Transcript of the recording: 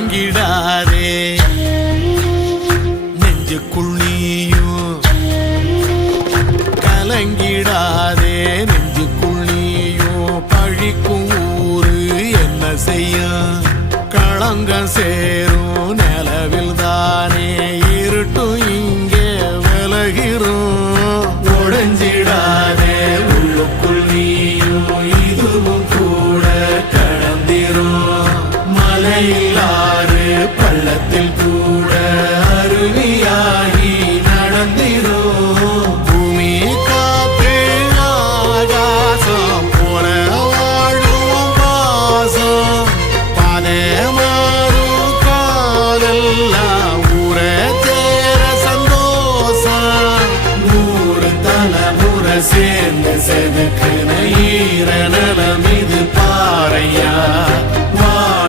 கலங்கிடாதே நெஞ்சுக்குள் நீயும் கலங்கிடாதே நெஞ்சுக்குள் நீயும் பழிக்கும் ஊரு என்ன செய்யும் களங்கம் சேரும் நிலவில் தானே இருட்டும் இங்கே விலகிறோம் உடைஞ்சிடாதே உள்ளுக்குள் நீயும் இதுவும் கூட கடந்திரும் மலையில்லா